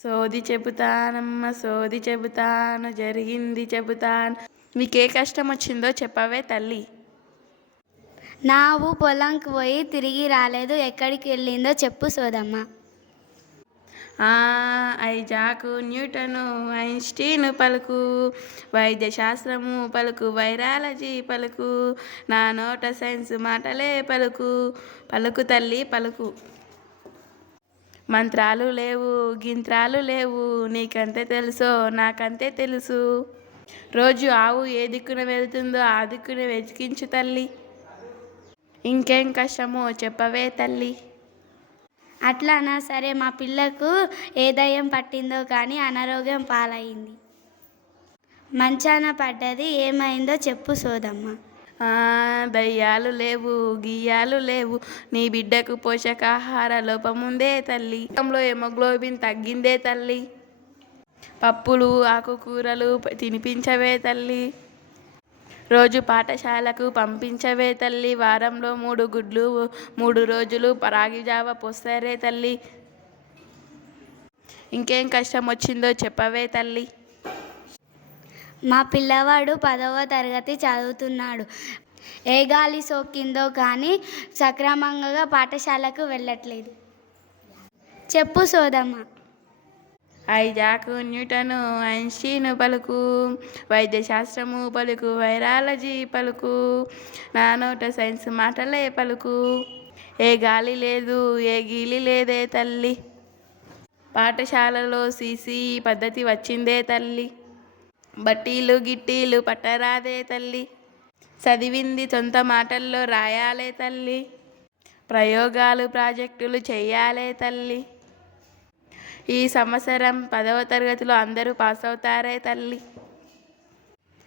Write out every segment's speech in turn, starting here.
సోది చెబుతానమ్మ సోది చెబుతాను జరిగింది చెబుతాను. నీకే కష్టం వచ్చిందో చెప్పవే తల్లి. నావు పొలంకి పోయి తిరిగి రాలేదు, ఎక్కడికి వెళ్ళిందో చెప్పు సోదమ్మ. ఐజాకు న్యూటను ఐన్స్టీన్ పలుకు, వైద్య శాస్త్రము పలుకు, వైరాలజీ పలుకు, నా నోట సైన్స్ మాటలే పలుకు. పలుకు తల్లి పలుకు. మంత్రాలు లేవు గింత్రాలు లేవు, నీకంతే తెలుసో నాకంతే తెలుసు. రోజు ఆవు ఏ దిక్కున వెళ్తుందో ఆ దిక్కున వెతికించు తల్లి. ఇంకేం కష్టమో చెప్పవే తల్లి. అట్లానా, సరే. మా పిల్లకు ఏ దయ్యం పట్టిందో కానీ అనారోగ్యం పాలైంది, మంచాన పడ్డది, ఏమైందో చెప్పు సోదమ్మ. దయ్యాలు లేవు గియ్యాలు లేవు, నీ బిడ్డకు పోషకాహార లోపముందే తల్లి. హెమోగ్లోబిన్ తగ్గిందే తల్లి. పప్పులు ఆకుకూరలు తినిపించవే తల్లి. రోజు పాఠశాలకు పంపించవే తల్లి. వారంలో 3 గుడ్లు 3 రోజులు రాగి జావ పోస్తారే తల్లి. ఇంకేం కష్టం వచ్చిందో చెప్పవే తల్లి. మా పిల్లవాడు 10వ తరగతి చదువుతున్నాడు. ఏ గాలి సోకిందో కానీ సక్రమంగా పాఠశాలకు వెళ్ళట్లేదు, చెప్పు సోదమ్మ. ఐజాకు న్యూటను ఐన్స్టీన్ పలుకు, వైద్య శాస్త్రము పలుకు, వైరాలజీ పలుకు, నా నోట సైన్స్ మాటలే పలుకు. ఏ గాలి లేదు ఏ గీలి లేదే తల్లి. పాఠశాలలో సీసీ పద్ధతి వచ్చిందే తల్లి. బట్టీలు గిట్టీలు పట్టరాదే తల్లి. చదివింది సొంత మాటల్లో రాయాలే తల్లి. ప్రయోగాలు ప్రాజెక్టులు చెయ్యాలే తల్లి. ఈ సంవత్సరం 10వ తరగతిలో అందరూ పాస్ అవుతారే తల్లి.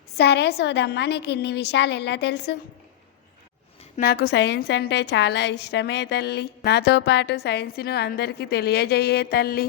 సరే సోదమ్మ, నీకు ఇన్ని విషయాలు ఎలా తెలుసు? నాకు సైన్స్ అంటే చాలా ఇష్టమే తల్లి. నాతో పాటు సైన్స్ను అందరికీ తెలియజేయే తల్లి.